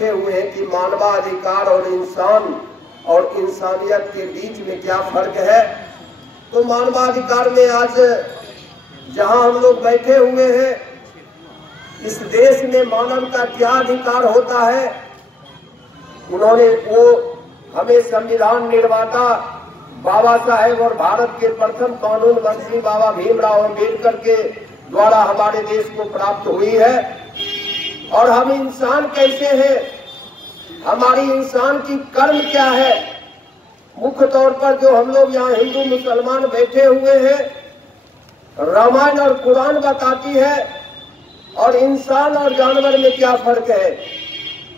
हुए हैं कि मानवाधिकार और इंसान और इंसानियत के बीच में क्या फर्क है। तो मानवाधिकार में आज जहां हम लोग बैठे हुए हैं, इस देश में मानव का क्या अधिकार होता है, उन्होंने वो हमें संविधान निर्माता बाबा साहेब और भारत के प्रथम कानून मंत्री बाबा भीमराव अम्बेडकर के द्वारा हमारे देश को प्राप्त हुई है। और हम इंसान कैसे हैं, हमारी इंसान की कर्म क्या है। मुख्य तौर पर जो हम लोग यहाँ हिंदू मुसलमान बैठे हुए हैं, रामायण और कुरान बताती है और इंसान और जानवर में क्या फर्क है।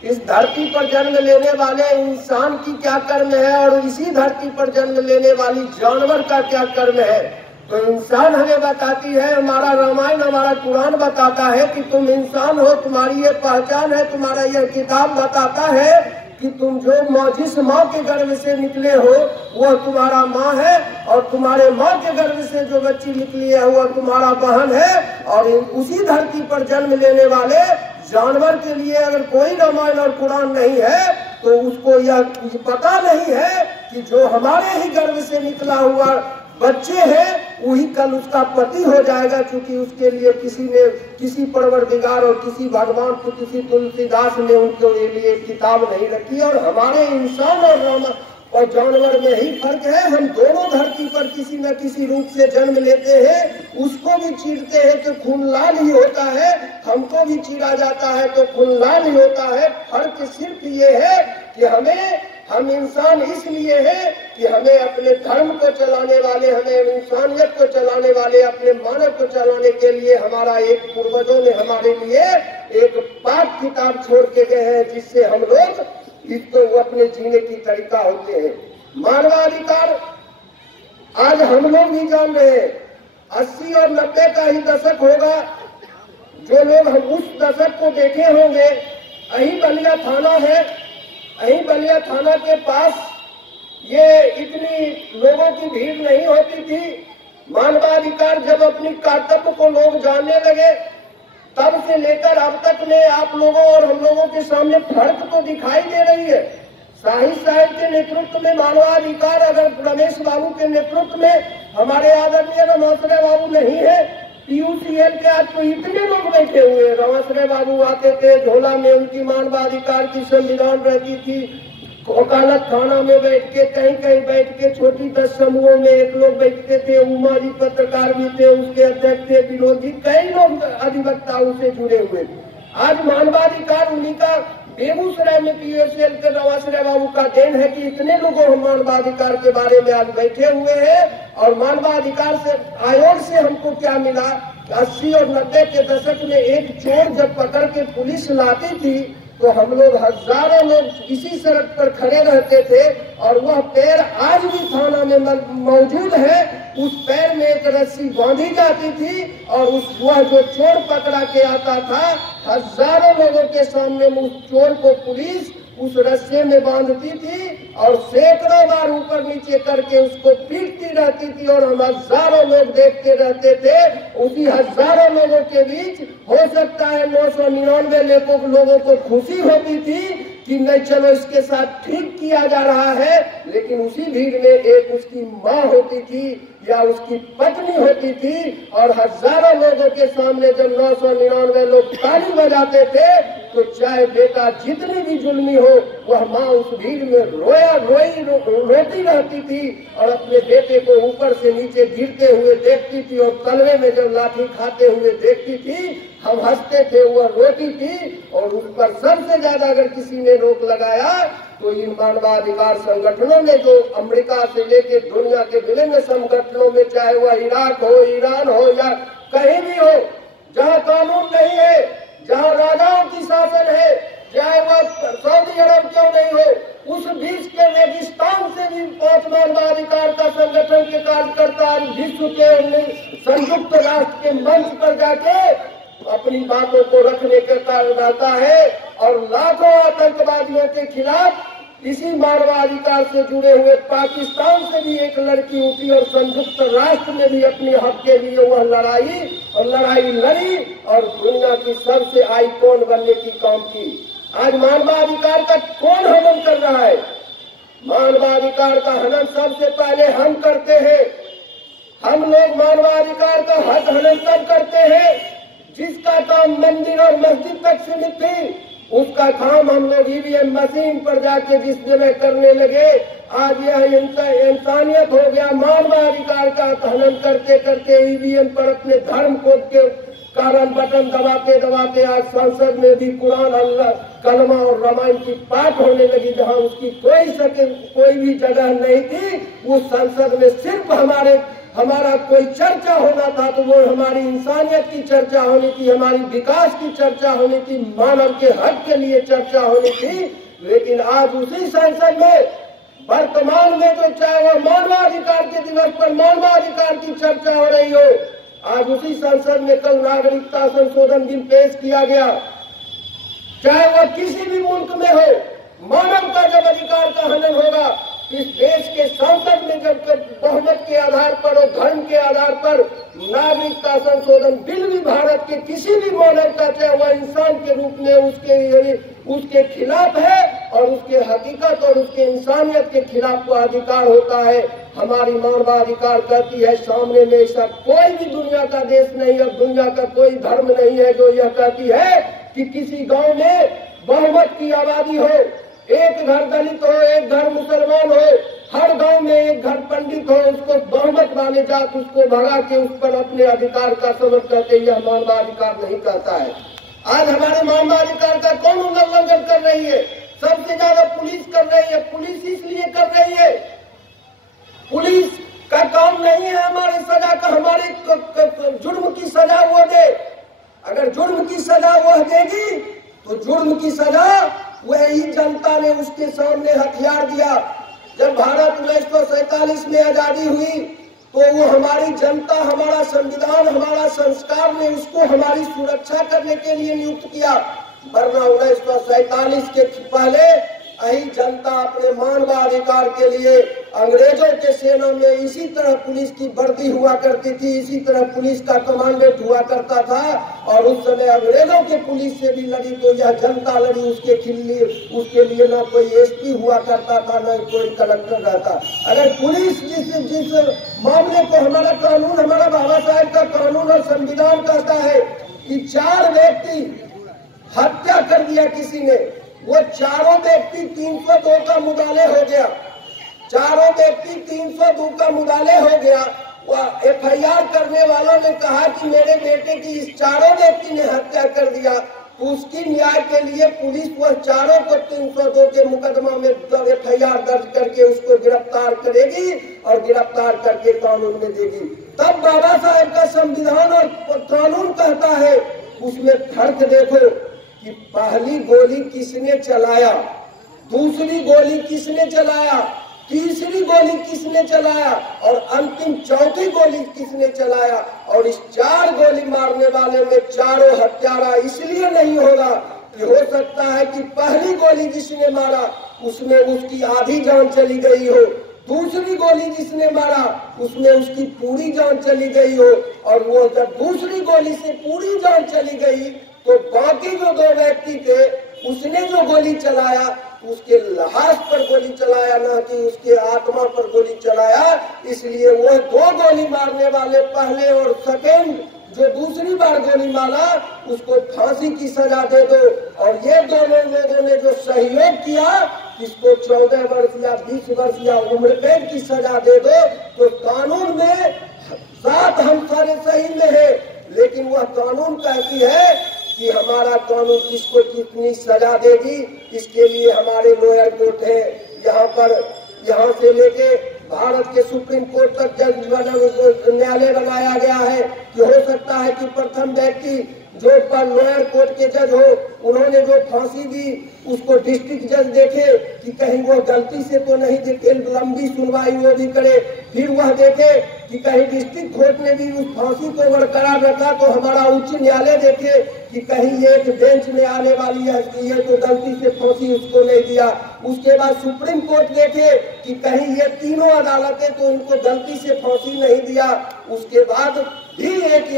इस धरती पर जन्म लेने वाले इंसान की क्या कर्म है और इसी धरती पर जन्म लेने वाली जानवर का क्या कर्म है। तो इंसान हमें बताती है, हमारा रामायण हमारा कुरान बताता है कि तुम इंसान हो, तुम्हारी ये पहचान है। तुम्हारा यह किताब बताता है कि तुम जो जिस माँ के गर्भ से निकले हो वह तुम्हारा माँ है, और तुम्हारे माँ के गर्भ से जो बच्ची निकली है वह तुम्हारा बहन है। और उसी धरती पर जन्म लेने वाले जानवर के लिए अगर कोई रामायण और कुरान नहीं है तो उसको यह पता नहीं है कि जो हमारे ही गर्भ से निकला हुआ बच्चे हैं वही कल उसका पति हो जाएगा, क्योंकि उसके लिए किसी परवरदिगार और किसी भगवान को, किसी तुलसीदास ने उनके लिए किताब नहीं रखी। और हमारे इंसान और जानवर में ही फर्क है। हम दोनों धरती पर किसी न किसी रूप से जन्म लेते हैं, उसको भी चीरते हैं तो खून लाल ही होता है, हमको भी चीरा जाता है तो खून लाल ही होता है। फर्क सिर्फ ये है कि हम इंसान इसलिए हैं कि हमें अपने धर्म को चलाने वाले, हमें इंसानियत को चलाने वाले, अपने मानव को चलाने के लिए हमारा एक पूर्वजों ने हमारे लिए एक पाठ किताब छोड़ के गए हैं, जिससे हम लोग इसको अपने जीने की तरीका होते हैं। मानवाधिकार आज हम लोग भी जान रहे हैं। 80 और 90 का ही दशक होगा, जो लोग हम उस दशक को देखे होंगे। अही बलिया थाना है, अही बलिया थाना के पास ये इतनी लोगों की भीड़ नहीं होती थी। मानवाधिकार जब अपनी कर्तव्य को लोग जानने लगे, तब से लेकर अब तक में आप लोगों और हम लोगों के सामने फर्क तो दिखाई दे रही है। साहिब साहब के नेतृत्व में मानवाधिकार, अगर रमेश बाबू के नेतृत्व में हमारे आदरणीय रमाश्रय बाबू नहीं है, PUCL के आज तो इतने लोग बैठे हुए। रमाश्रय बाबू आते थे, झोला में उनकी मानवाधिकार की संविधान रहती थी। वकालत थाना में बैठ के, कहीं कहीं बैठ के, छोटी 10 समूहों में एक लोग बैठते थे। उमा जी पत्रकार भी थे, उसके अध्यक्ष थे, विनोद जी, कई लोग अधिवक्ताओं से जुड़े हुए थे। आज मानवाधिकार उन्हीं का, बेगूसराय में PUCL के रमाश्रय बाबू का देन है कि इतने लोगों हम मानवाधिकार के बारे में आज बैठे हुए हैं। और मानवाधिकार से आयोग से हमको क्या मिला, 80 और 90 के दशक में एक चोर जब पकड़ के पुलिस लाती थी तो हम लोग हजारों लोग इसी सड़क पर खड़े रहते थे, और वह पैर आज भी थाना में मौजूद है। उस पैर में एक रस्सी बांधी जाती थी और वह जो चोर पकड़ा के आता था, हजारों लोगों के सामने उस चोर को पुलिस उस रस्से में बांधती थी और सैकड़ों बार ऊपर नीचे करके उसको पीटती रहती थी, और हम हजारों लोग देखते रहते थे। उसी हजारों लोगों के बीच हो सकता है 999 लोगों को खुशी होती थी कि नहीं, चलो इसके साथ ठीक किया जा रहा है, लेकिन उसी भीड़ में एक उसकी माँ होती थी या उसकी पत्नी होती थी, और हजारों लोगों के सामने जब 999 लोग ताली बजाते थे तो चाहे बेटा जितनी भी जुल्मी हो, वह माँ उस भीड़ में रोती रहती थी और अपने बेटे को ऊपर से नीचे गिरते हुए देखती थी, और तलवे में जब लाठी खाते हुए देखती थी, हम हंसते थे, वह रोती थी। और उस पर सबसे ज्यादा अगर किसी ने रोक लगाया तो इन मानवाधिकार संगठनों ने, जो अमेरिका से लेकर दुनिया के विभिन्न संगठनों में, चाहे वह इराक हो, ईरान हो या कहीं भी हो, जहाँ कानून नहीं है, जहाँ राजाओं की शासन है, चाहे वह सऊदी अरब क्यों नहीं हो, उस बीच के रेगिस्तान से भी 5 मानवाधिकार का संगठन के कार्यकर्ता विश्व के संयुक्त राष्ट्र के मंच पर जाके अपनी बातों को रखने के कारण रहता है। और लाखों आतंकवादियों के खिलाफ इसी मानवाधिकार से जुड़े हुए पाकिस्तान से भी एक लड़की उठी, और संयुक्त राष्ट्र में भी अपने हक के लिए वह लड़ाई लड़ी और दुनिया की सबसे आइकॉन बनने की काम की। आज मानवाधिकार का कौन हनन कर रहा है? मानवाधिकार का हनन सबसे पहले हम करते हैं। हम लोग मानवाधिकार का हक हनन तब करते हैं जिसका काम मंदिर और मस्जिद तक सीमित थी, उसका काम हम लोग ईवीएम मशीन पर जाके जिस जगह करने लगे, आज यह इंसानियत हो गया। मानवाधिकार का हनन करते करते ईवीएम पर अपने धर्म को के कारण बटन दबाते दबाते आज संसद में भी कुरान, अल्लाह, कलमा और रामायण की पाठ होने लगी, जहां उसकी कोई भी जगह नहीं थी। उस संसद में सिर्फ हमारा कोई चर्चा होना था तो वो हमारी इंसानियत की चर्चा होनी थी, हमारी विकास की चर्चा होनी थी, मानव के हक के लिए चर्चा होनी थी। लेकिन आज उसी संसद में वर्तमान में जो चाहे वो मानवाधिकार के दिवस पर मानवाधिकार की चर्चा हो रही हो, आज उसी संसद में कल नागरिकता संशोधन बिल पेश किया गया। चाहे वह किसी भी मुल्क में हो, मानव का जब अधिकार का हनन होगा, इस देश के संसद में जब बहुमत के आधार पर और धर्म के आधार पर नागरिकता संशोधन बिल भी भारत के किसी भी मानव का, चाहे वह इंसान के रूप में उसके खिलाफ है और उसके हकीकत और उसके इंसानियत के खिलाफ का अधिकार होता है। हमारी मानवाधिकार कहती है, सामने में ऐसा कोई भी दुनिया का देश नहीं है, दुनिया का कोई धर्म नहीं है जो यह कहती है कि किसी गांव में बहुमत की आबादी हो, एक घर दलित हो, एक घर मुसलमान हो, हर गांव में एक घर पंडित हो, उसको बहुमत वाले जात उसको भगा के उस पर अपने अधिकार का समझ करके यह मानवाधिकार नहीं कहता है। आज हमारे मानवाधिकार का कौन उल्लंघन कर रही है? सबसे ज्यादा पुलिस कर रही है। पुलिस इसलिए कर रही है, पुलिस का काम नहीं है हमारे सजा का, हमारे जुर्म की सजा वो दे। अगर जुर्म की सजा वह देगी तो जुर्म की सजा वही जनता ने उसके सामने हथियार दिया। जब भारत 1947 में आजादी हुई तो वो हमारी जनता, हमारा संविधान, हमारा संस्कार ने उसको हमारी सुरक्षा करने के लिए नियुक्त किया। वरना 1947 के पहले यही जनता अपने मानवाधिकार के लिए अंग्रेजों के सेना में इसी तरह पुलिस की वर्दी हुआ करती थी, इसी तरह पुलिस का कमांडेंट हुआ करता था। और उस समय अंग्रेजों के पुलिस से भी लड़ी तो यह जनता लड़ी, उसके लिए ना कोई एसपी हुआ करता था, ना कोई कलेक्टर रहता। अगर पुलिस जिस मामले को हमारा कानून, हमारा बाबा साहेब का कानून और संविधान कहता है कि 4 व्यक्ति हत्या कर दिया किसी ने, वो चारों व्यक्ति 302 का मुदाले हो गया, चारों व्यक्ति 302 का मुदाले हो गया। वह एफआईआर करने वालों ने कहा कि मेरे बेटे की इस चारों व्यक्ति ने हत्या कर दिया, तो उसकी न्याय के लिए पुलिस वह चारों को 302 के मुकदमा में एफआईआर दर्ज करके उसको गिरफ्तार करेगी और गिरफ्तार करके कानून में देगी। तब बाबा साहेब का संविधान और कानून कहता है, उसमें फर्क देखो कि पहली गोली किसने चलाया, दूसरी गोली किसने चलाया, तीसरी गोली किसने चलाया और अंतिम चौथी गोली किसने चलाया। और इस 4 गोली मारने वाले में चारों हत्यारा इसलिए नहीं होगा कि हो सकता है कि पहली गोली जिसने मारा उसमें उसकी आधी जान चली गई हो, दूसरी गोली जिसने मारा उसमें उसकी पूरी जान चली गई हो, और वो जब दूसरी गोली से पूरी जान चली गई तो बाकी जो 2 व्यक्ति थे उसने जो गोली चलाया उसके लाश पर गोली चलाया, ना कि उसके आत्मा पर गोली चलाया। इसलिए वो 2 गोली मारने वाले पहले और सेकेंड जो दूसरी बार गोली मारा उसको फांसी की सजा दे दो, और ये दोनों लोगों ने जो सहयोग किया इसको 14 वर्ष या 20 वर्ष या उम्र कैद की सजा दे दो। तो कानून में साथ हम सारे सही में है, लेकिन वह कानून कहती है कि हमारा कानून किसको कितनी सजा देगी, इसके लिए हमारे लोअर कोर्ट है। यहाँ से लेके भारत के सुप्रीम कोर्ट तक जज न्यायालय बनाया गया है कि हो सकता है कि प्रथम व्यक्ति जो पर लोअर कोर्ट के जज हो, उन्होंने जो फांसी दी उसको डिस्ट्रिक्ट जज देखे कि कहीं वो गलती से तो नहीं देखे, लंबी सुनवाई वो भी करे। फिर वह देखे कि कहीं डिस्ट्रिक्ट कोर्ट ने भी उस फांसी को बरकरार रखा, तो हमारा उच्च न्यायालय देखे कि कहीं ये एक बेंच में आने वाली है कि ये तो गलती से फांसी उसको नहीं दिया। उसके बाद सुप्रीम कोर्ट देखे कि कहीं ये तीनों अदालतें तो इनको गलती से फांसी नहीं दिया। उसके बाद भी एक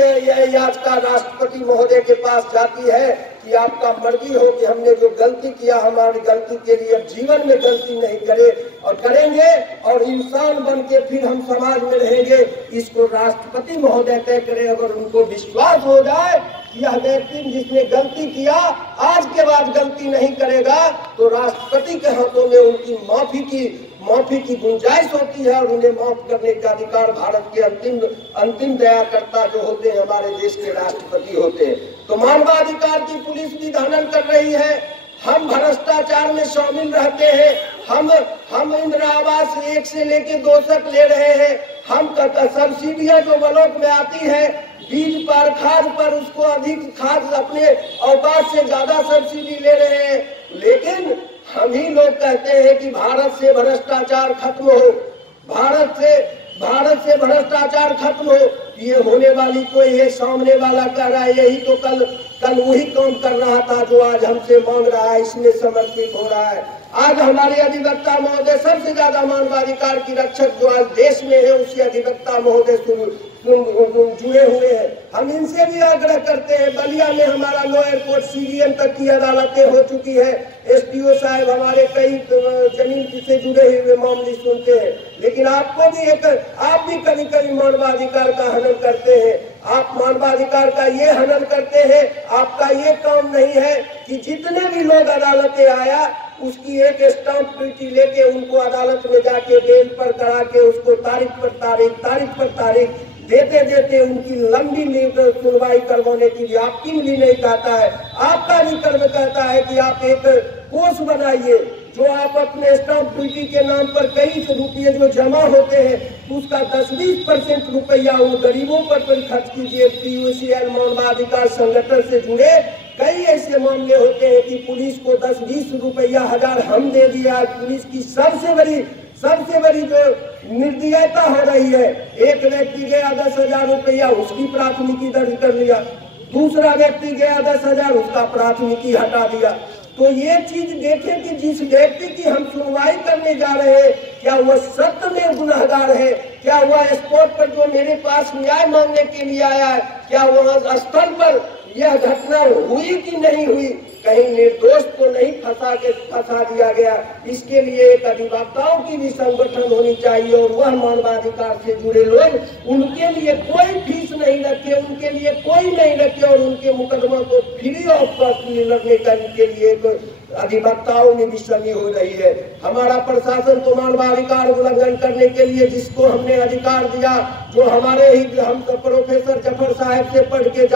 याचिका राष्ट्रपति महोदय के पास जाती है कि कि आपका मर्जी हो कि हमने जो गलती किया हमारी गलती के लिए अब जीवन में गलती नहीं करे और करेंगे और इंसान बन के फिर हम समाज में रहेंगे। इसको राष्ट्रपति महोदय तय करे। अगर उनको विश्वास हो जाए कि यह व्यक्ति जिसने गलती किया आज के बाद गलती नहीं करेगा, तो राष्ट्रपति के हाथों में उनकी माफी की गुंजाइश होती है और उन्हें माफ करने का अधिकार भारत के अंतिम दयाकर्ता जो होते हैं हमारे देश के राष्ट्रपति होते हैं। तो मानवाधिकार की पुलिस भी हनन कर रही है। हम भ्रष्टाचार में शामिल रहते हैं। हम इंदिरा आवास 1 से लेके 2 तक ले रहे हैं। हम सब्सिडियां जो ब्लॉक में आती है बीज पर खाद पर उसको अधिक खाद अपने औकात से ज्यादा सब्सिडी ले रहे हैं। लेकिन हम ही लोग कहते हैं कि भारत से भ्रष्टाचार खत्म हो, भारत से भ्रष्टाचार खत्म हो। ये होने वाली कोई है, सामने वाला कह रहा है यही तो कल वही काम कर रहा था जो आज हमसे मांग रहा है, इसमें समर्पित हो रहा है। आज हमारे अधिवक्ता महोदय सबसे ज्यादा मानवाधिकार की रक्षक जो आज देश में है उससे अधिवक्ता महोदय जुड़े हुए हैं। हम इनसे भी आग्रह करते हैं। बलिया में हमारा लोअर कोर्ट CBM तक की अदालतें हो चुकी है। SDO साहब हमारे कई जमीन से जुड़े हुए मामले सुनते हैं। लेकिन आप भी कभी कभी मानवाधिकार का हनन करते हैं। आप मानवाधिकार का ये हनन करते हैं। आपका ये काम नहीं है कि जितने भी लोग अदालतें आया उसकी एक स्टाम्प ड्यूटी लेके उनको अदालत में जाके बेल पर करा के उसको तारीख पर तारीख देते उनकी लंबी सुनवाई करवाने की आपकी भी नहीं कहता है। आपका भी कर्म कहता है कि आप एक कोष बनाइए जो आप अपने स्टाम्प ड्यूटी के नाम पर कई रुपये जो जमा होते हैं उसका 10-20% रुपया उन गरीबों पर खर्च कीजिए। PUCL मानवाधिकार संगठन से जुड़े कई ऐसे मामले होते हैं कि पुलिस को 10-20 रुपया 1000 हम दे दिया। पुलिस की सबसे बड़ी जो निर्दयता हो रही है, एक व्यक्ति गया 10,000 रुपया उसकी प्राथमिकी दर्ज कर लिया, दूसरा व्यक्ति गया 10,000 उसका प्राथमिकी हटा दिया। तो ये चीज देखें कि जिस व्यक्ति की हम सुनवाई करने जा रहे हैं क्या वह सत्य में गुनहगार है, क्या वह स्पॉट पर जो मेरे पास न्याय मांगने के लिए आया है क्या वह स्थल पर यह घटना हुई कि नहीं हुई, कहीं निर्दोष को नहीं फंसा दिया गया। इसके लिए एक अधिवक्ताओं की भी संगठन होनी चाहिए और वह मानवाधिकार से जुड़े लोग उनके लिए कोई फीस नहीं रखे, उनके लिए कोई नहीं रखे और उनके मुकदमा को फ्री ऑफ कॉस्ट लड़ने का उनके लिए अधिवक्ताओं में भी कमी हो रही है। हमारा प्रशासन तो मानवाधिकार उल्लंघन करने के लिए जिसको हमने अधिकार दिया, जो हमारे ही हम प्रोफेसर जफर साहब से पढ़ के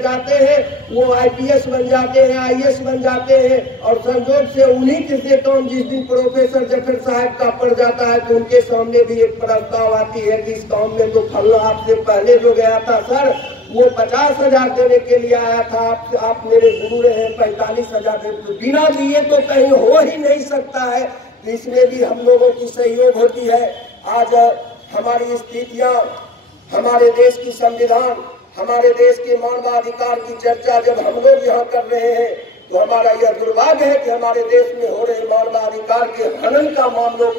जाते हैं वो IPS बन जाते हैं, IAS बन जाते हैं और संजोग से उन्हीं के काम जिस दिन प्रोफेसर जफर साहब का पड़ जाता है तो उनके सामने भी एक प्रस्ताव आती है कि इस काम में तो फलना आपसे पहले जो गया था सर वो 50,000 देने के लिए आया था, आप मेरे गुरु रहे 45,000 दे, बिना दिए तो कहीं हो ही नहीं सकता है। तो इसमें भी हम लोगों की सहयोग होती है। आज हमारी स्थितियां, हमारे देश की संविधान, हमारे देश के मानवाधिकार की चर्चा जब हम लोग यहाँ कर रहे हैं तो हमारा यह दुर्भाग्य है कि हमारे देश में हो रहे मानवाधिकार के हनन का मामलों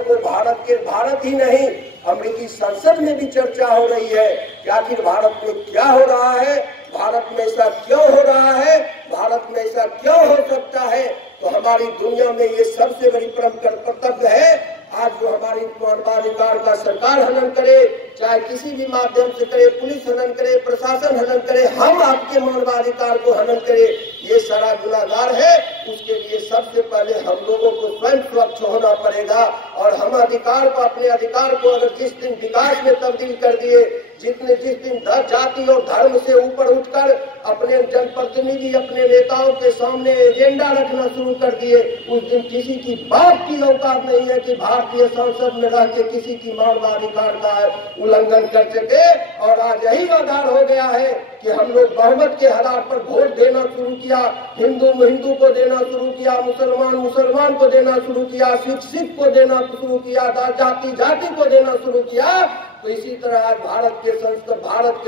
को भारत ही नहीं अमेरिकी संसद में भी चर्चा हो रही है कि आखिर भारत में क्या हो रहा है, भारत में ऐसा क्यों हो रहा है, भारत में ऐसा क्यों हो सकता है। तो हमारी दुनिया में ये सबसे बड़ी परम कर्तव्य है आज जो हमारी मानवाधिकार का सरकार हनन करे, चाहे किसी भी माध्यम से करे, पुलिस हनन करे, प्रशासन हनन करे, हम आपके मानवाधिकार को हनन करे, ये सारा गुनाहगार है। उसके लिए सबसे पहले हम लोगों को स्वयं स्वच्छ होना पड़ेगा और हम अपने अधिकार को अगर जिस दिन विकास में तब्दील कर दिए, जिस दिन जाति और धर्म से ऊपर उठकर अपने जनप्रतिनिधि अपने नेताओं के सामने एजेंडा रखना शुरू कर दिए, उस दिन किसी की बात की औकात नहीं है कि भारतीय संसद में रह के किसी की मानवाधिकार का उल्लंघन कर सके। और आज यही आधार हो गया है कि हम लोग बहुमत के आधार पर वोट देना शुरू किया, हिंदू को देना शुरू किया, मुसलमान को देना शुरू किया, सिख को देना शुरू किया, जाति को देना शुरू किया। तो इसी तरह आज भारत के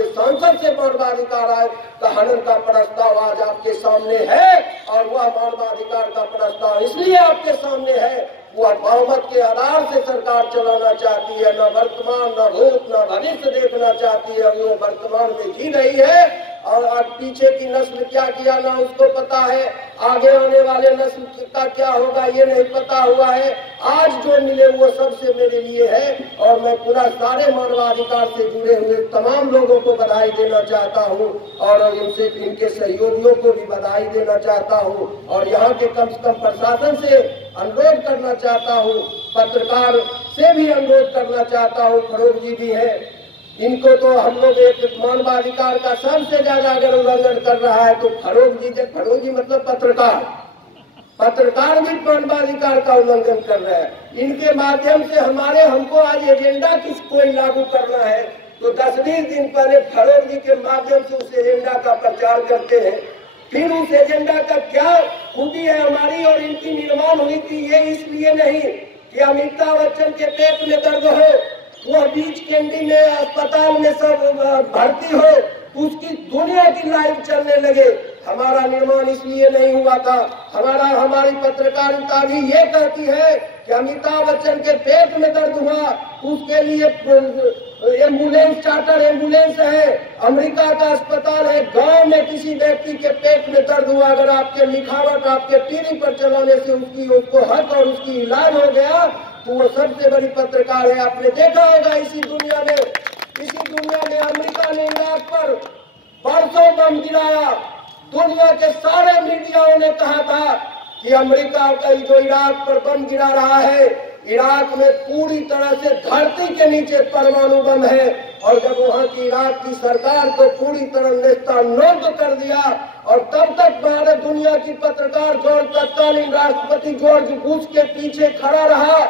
संसद से मानवाधिकार आयोग का हनन का प्रस्ताव आज आपके सामने है और वह मानवाधिकार का प्रस्ताव इसलिए आपके सामने है वह बहुमत के आधार से सरकार चलाना चाहती है, न वर्तमान न भूत न भविष्य देखना चाहती है, वो वर्तमान में जी रही है और पीछे की नस्ल क्या किया ना उसको पता है, आगे आने वाले नस्ल का क्या होगा ये नहीं पता हुआ है। आज जो मिले वो सबसे मेरे लिए है और मैं पूरा सारे मानवाधिकार से जुड़े हुए तमाम लोगों को बधाई देना चाहता हूँ और इनसे इनके सहयोगियों को भी बधाई देना चाहता हूँ और यहाँ के कम से कम प्रशासन से अनुरोध करना चाहता हूँ, पत्रकार से भी अनुरोध करना चाहता हूँ। फरोग जी भी है, इनको तो हम लोग एक मानवाधिकार का सबसे ज्यादा अगर उल्लंघन कर रहा है तो फरोग जी मतलब पत्रकार भी मानवाधिकार का उल्लंघन कर रहे हैं। इनके माध्यम से हमको आज एजेंडा कोई लागू करना है तो 10-20 दिन पहले फरोग जी के माध्यम से उस एजेंडा का प्रचार करते हैं। फिर उस एजेंडा का क्या खूबी है हमारी और इनकी निर्माण हुई थी ये इसलिए नहीं कि अमिताभ बच्चन के पेट में दर्द हो, वो बीच कैंडी में अस्पताल में सब भर्ती हो, उसकी दुनिया की लाइफ चलने लगे। हमारा निर्माण इसलिए नहीं हुआ था। हमारी पत्रकारिता भी ये कहती है कि अमिताभ बच्चन के पेट में दर्द हुआ, उसके लिए एम्बुलेंस, चार्टर एम्बुलेंस है, अमेरिका का अस्पताल है। गांव में किसी व्यक्ति के पेट में दर्द हुआ, अगर आपके लिखावट आपके टीवी पर चलाने से उसको हक और उसकी इलाज हो गया तो वो सबसे बड़ी पत्रकार है। आपने देखा होगा इसी दुनिया में अमेरिका ने इराक पर परसों बम गिराया। दुनिया के सारे मीडियाओं ने कहा था कि अमेरिका का जो इराक पर बम गिरा रहा है, इराक में पूरी तरह से धरती के नीचे परमाणु बम है। और जब वहां की इराक की सरकार को पूरी तरह नेस्तनाबूद कर दिया और तब तक भारत दुनिया की पत्रकार तत्कालीन राष्ट्रपति जॉर्ज बुश के पीछे खड़ा रहा,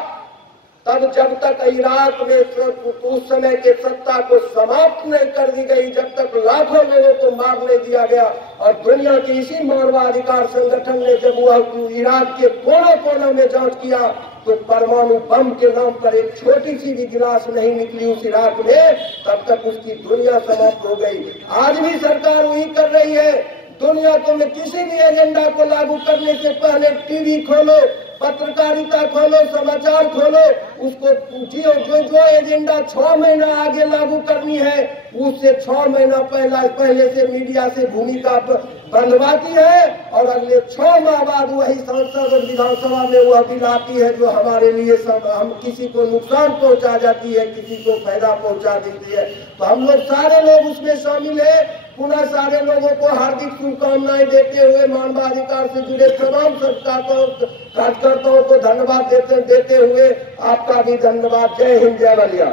तब जब तक इराक में उस समय के सत्ता को समाप्त नहीं कर दी गई, जब तक लाखों लोगों को मार नहीं दिया गया। और दुनिया के इसी मानवाधिकार संगठन ने जब वह इराक के कोने कोने में जांच किया तो परमाणु बम के नाम पर एक छोटी सी भी गिलास नहीं निकली उस इराक में, तब तक उसकी दुनिया समाप्त हो गई। आज भी सरकार वही कर रही है। दुनिया को में किसी भी एजेंडा को लागू करने से पहले टीवी खोलो, पत्रकारिता खोलो, समाचार खोलो, उसको जो एजेंडा 6 महीना आगे लागू करनी है उससे 6 महीना पहले से मीडिया से भूमिका बंधवाती है और अगले 6 माह बाद वही संसद और विधानसभा में वह बिल आती है जो हमारे लिए हम किसी को नुकसान पहुंचा जाती है, किसी को फायदा पहुंचा देती है। तो हम लोग सारे लोग उसमें शामिल है। पुनः सारे लोगों को हार्दिक शुभकामनाएं देते हुए मानवाधिकार से जुड़े तमाम कार्यकर्ताओं को धन्यवाद देते हुए आपका भी धन्यवाद। जय हिंद, जय बलिया।